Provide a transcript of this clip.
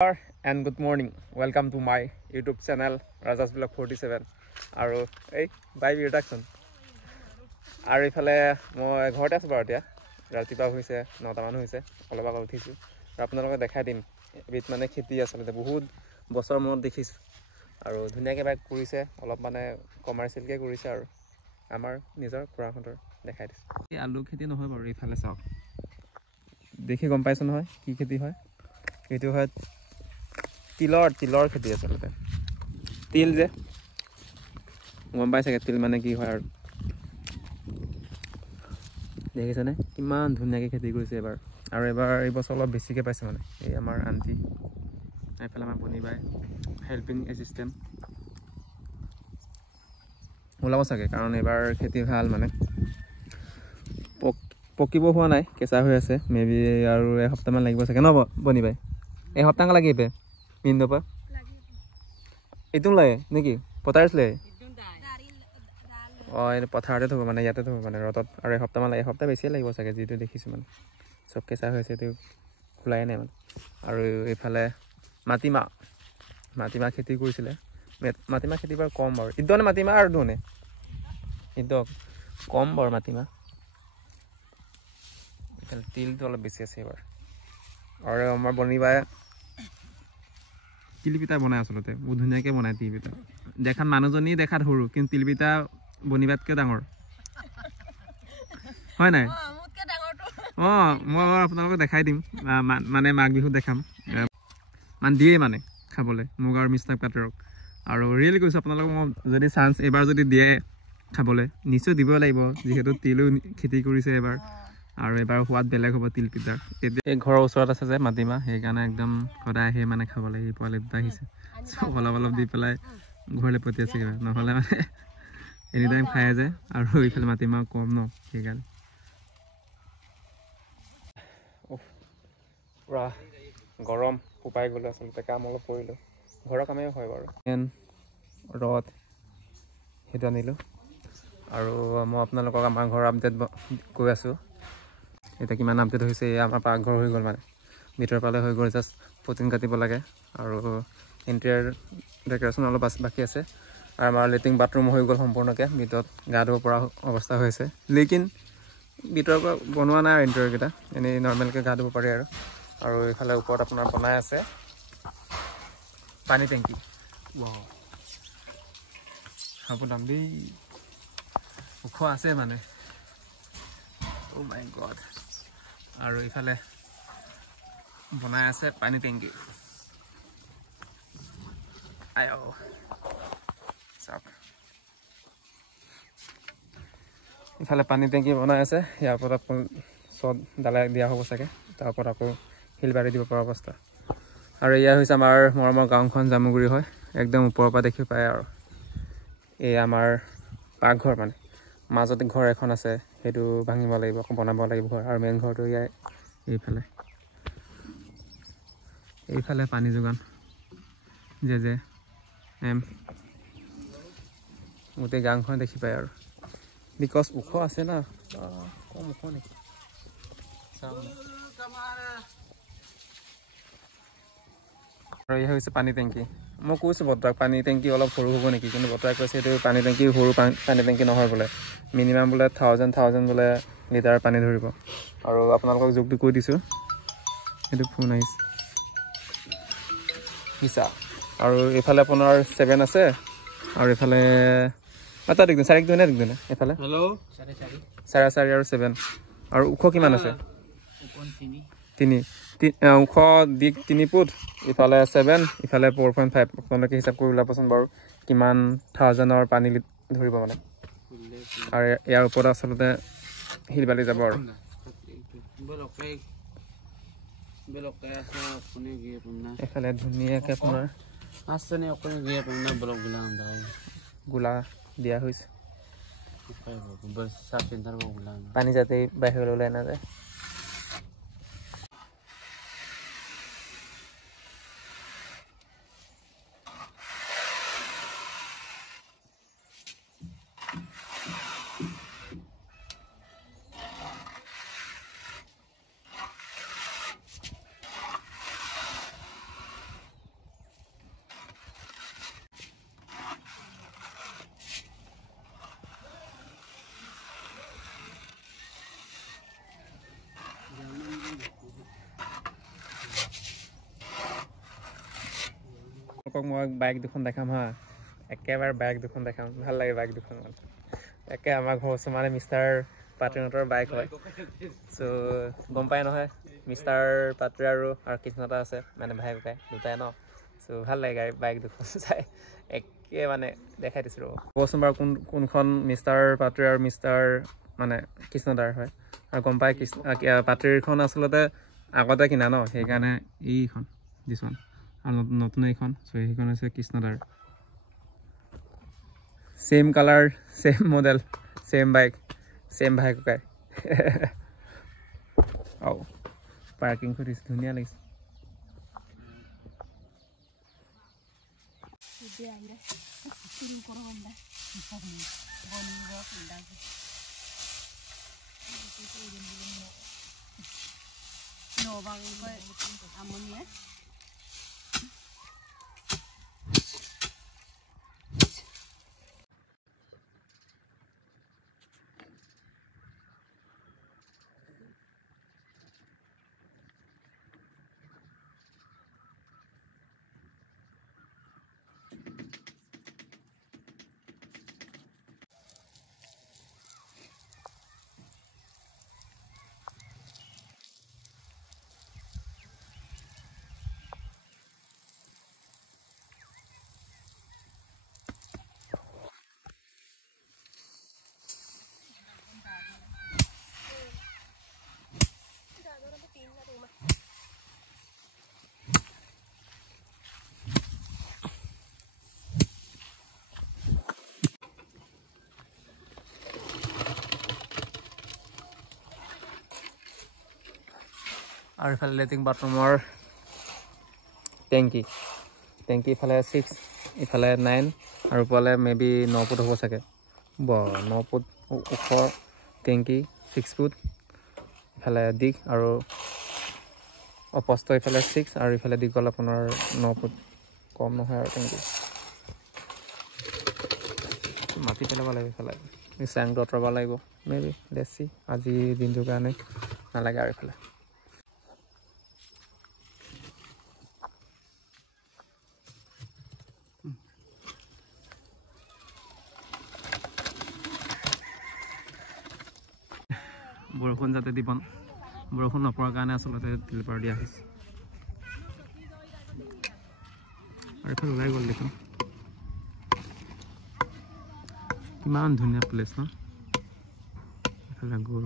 And good morning. Welcome to my YouTube channel Rajas Vlog 47 আৰু এই বাই introduction আৰু ইফালে মই ঘৰতে আছো বাৰু এতিয়া ৰাতিপুৱা হৈছে 9টা মান হৈছে অলপ আগত উঠিছো আৰু আপোনালোকক দেখাই দিম এবিধ মানে খেতি আচলতে বহুত বছৰ মূৰত দেখিছো আৰু ধুনীয়াকৈ বাইক কৰিছে অলপ মানে কমাৰ্চিয়েলকৈ কৰিছে আৰু আমাৰ নিজৰ খুৰাহঁতৰ দেখাই দিছে এই আলু খেতি নহয় বাৰু ইফালে চাওক দেখি গম পাইছো নহয় কি খেতি হয় এইটো হয় তিলৰ খেতি আচলতে তিল যে গম পাইছাগে তিল মানে কি হয় আৰু দেখিছেনে কিমান ধুনীয়াকৈ খেতি কৰিছে এবাৰ আৰু এবাৰ এই বছৰ অলপ বেছিকৈ পাইছে মানে এই আমাৰ আণ্টি এইফালে আমাৰ বনি বাই হেল্পিং এছিষ্টেণ্ট ওলাব চাগে কাৰণ এবাৰ খেতি ভাল মানে পকিব হোৱা নাই কেঁচা হৈ আছে মেবি আৰু এসপ্তাহমান লাগিব চাগে ন বনি বাই এসপ্তাহ লাগিব মিন্দপা এইটো লাগে নেকি পথাৰছিলে অঁ এই পথাৰতে থ'ব মানে ইয়াতে থ'ব মানে ৰ'দত আৰু এসপ্তাহমান লাগে এসপ্তাহ বেছিয়ে লাগিব চাগে যিটো দেখিছোঁ মানে চব কেঁচা হৈছে এইটো খোলাই নাই মানে আৰু এইফালে মাটিমাহ খেতি কৰিছিলে মাটিমাহ খেতি বাৰু কম বাৰু ইদনে মাটিমাহ আৰু ধনে ইদক কম বাৰু মাটিমাহ এইফালে তিলটো অলপ বেছি আছে এইবাৰ আৰু আমাৰ বনিবাই তিলপিঠা বনাই আচলতে বহুত ধুনীয়াকৈ বনায় তিলপিঠা দেখাত মানুহজনী দেখাত সৰু কিন্তু তিলপিঠা বনিবাতকৈ ডাঙৰ হয় নাই অঁ মই আপোনালোকক দেখাই দিম মানে মাঘ বিহুত দেখাম মানে দিয়ে মানে খাবলৈ মোক আৰু মিষ্টাৰ পাটৰক আৰু ৰিয়েলি কৈছোঁ আপোনালোকক মই যদি চান্স এইবাৰ যদি দিয়ে খাবলৈ নিশ্চয় দিব লাগিব যিহেতু তিলো খেতি কৰিছে এবাৰ আৰু এবাৰ সোৱাদ বেলেগ হ'ব তিলপিঠাৰ এতিয়া এই ঘৰৰ ওচৰত আছে যে মাটিমাহ সেইকাৰণে একদম সদায় আহি মানে খাবলৈ এই পোৱালি দুটা আহিছে চব অলপ দি পেলাই ঘৰলৈ পঠিয়াইছে কিবা নহ'লে মানে এনি টাইম খাই যায় আৰু এইফালে মাটিমাহ কম ন সেইকাৰণে পূৰা গৰম শুকাই গ'লোঁ আচলতে কাম অলপ কৰিলোঁ ঘৰৰ কামেই হয় বাৰু ৰদ সেইটো আনিলোঁ আৰু মই আপোনালোকক আমাৰ ঘৰৰ আপডেট কৈ আছোঁ এতিয়া কিমান আপডেট হৈছে এয়া আমাৰ পাকঘৰ হৈ গ'ল মানে ভিতৰৰ ফালে হৈ গ'ল জাষ্ট পুটিন কাটিব লাগে আৰু ইণ্টেৰিয়াৰ ডেক'ৰেশ্যন অলপ বাকী আছে আৰু আমাৰ লেট্ৰিন বাথৰুম হৈ গ'ল সম্পূৰ্ণকৈ ভিতৰত গা ধুব পৰা অৱস্থা হৈছে লেকিন ভিতৰৰ পৰা বনোৱা নাই আৰু ইণ্টেৰিয়ৰকেইটা এনেই নৰ্মেলকৈ গা ধুব পাৰি আৰু এইফালে ওপৰত আপোনাৰ বনাই আছে পানী টেংকি খাব দাম দেই ওখ আছে মানে অ' মাই গড আৰু ইফালে বনাই আছে পানী টেংকি চাওক ইফালে পানী টেংকি বনাই আছে ইয়াৰ ওপৰত আকৌ চট ডালাই দিয়া হ'ব চাগে তাৰ ওপৰত আকৌ শিল বাৰি দিব পৰা অৱস্থা আৰু এয়া হৈছে আমাৰ মৰমৰ গাঁওখন জামুগুৰি হয় একদম ওপৰৰ পৰা দেখি পায় আৰু এই আমাৰ পাকঘৰ মানে মাজতে ঘৰ এখন আছে সেইটো ভাঙিব লাগিব আকৌ বনাব লাগিব ঘৰ আৰু মেইন ঘৰটো ইয়াৰ এইফালে পানী যোগান যে গোটেই গাঁওখন দেখি পায় আৰু বিকজ ওখ আছে না কম ওখ নেকি আৰু এয়া হৈছে পানী টেংকি মই কৈছোঁ বৰ্তাক পানী টেংকি অলপ সৰু হ'ব নেকি কিন্তু বৰ্তাই কৈছে এইটো পানী টেংকি সৰু পানী টেংকি নহয় বোলে মিনিমাম বোলে 1000 বোলে লিটাৰ পানী ধৰিব আৰু আপোনালোকক জোখটো কৈ দিছোঁ সেইটো ফোন আহিছে হিচা আৰু এইফালে আপোনাৰ 7 আছে আৰু এইফালে এটা দেখোন 4 দিনে এইফালে হেল্ল' 4.5 আৰু 7 আৰু ওখ কিমান আছে 3 ওখ দিক 3 ফুট ইফালে 7 ইফালে 4.5 আপোনালোকে হিচাপ কৰি ওলাবচোন বাৰু কিমান 1000ৰ পানী ধৰিব মানে আৰু ইয়াৰ ওপৰত আচলতে শিল বালি যাব আৰু এইফালে ধুনীয়াকৈ আপোনাৰ গোলা দিয়া হৈছে পানী যাতে বাহিৰলৈ ওলাই নাযায় মই বাইক দুখন দেখাম হা একেবাৰে বাইক দুখন দেখাম ভাল লাগে বাইক দুখন একে আমাৰ ঘৰ ওচৰ মানে মিষ্টাৰ পাত্ৰীহঁতৰ বাইক হয় চ' গম পাই নহয় মিষ্টাৰ পাত্ৰী আৰু কৃষ্ণতা আছে মানে ভাই ককাই দুটাই ন চ' ভাল লাগে গাড়ী বাইক দুখন চাই একে মানে দেখাই দিছোঁ ৰ'ব ক'চোন বাৰু কোনখন মিষ্টাৰ পাত্ৰী আৰু মিষ্টাৰ মানে কৃষ্ণদাৰ হয় আৰু গম পাই পাত্ৰীৰখন আচলতে আগতে কিনা ন সেইকাৰণে এইখন দিছখন আৰু নতুন এইখন চ' সেইখন হৈছে কৃষ্ণদাৰ চেম কালাৰ চেম মডেল চেম বাইক চেম ভাই ককাই আৰু পাৰ্কিং কৰিছে ধুনীয়া লাগিছে আৰু ইফালে লেট্ৰিন বাথৰুমৰ টেংকি ইফালে 6 ইফালে 9 আৰু ওপৰলৈ মেবি 9 ফুট হ'ব চাগে 9 ফুট ওখ টেংকি 6 ফুট ইফালে দিগ আৰু অপস্ত ইফালে 6 আৰু ইফালে দীঘল আপোনাৰ 9 ফুট কম নহয় আৰু টেংকি মাটি পেলাব লাগিব ইফালে চাংটো আঁতৰাব লাগিব মেবি বেছি আজি দিনটোৰ কাৰণে নালাগে আৰু ইফালে বৰষুণ যাতে দিব বৰষুণ নপৰাৰ কাৰণে আচলতে টিলপাৰ দিয়া হৈছে আৰু এইফালে ওলাই গ'ল দেখোন কিমান ধুনীয়া প্লেচ ন এইফালে গ'ল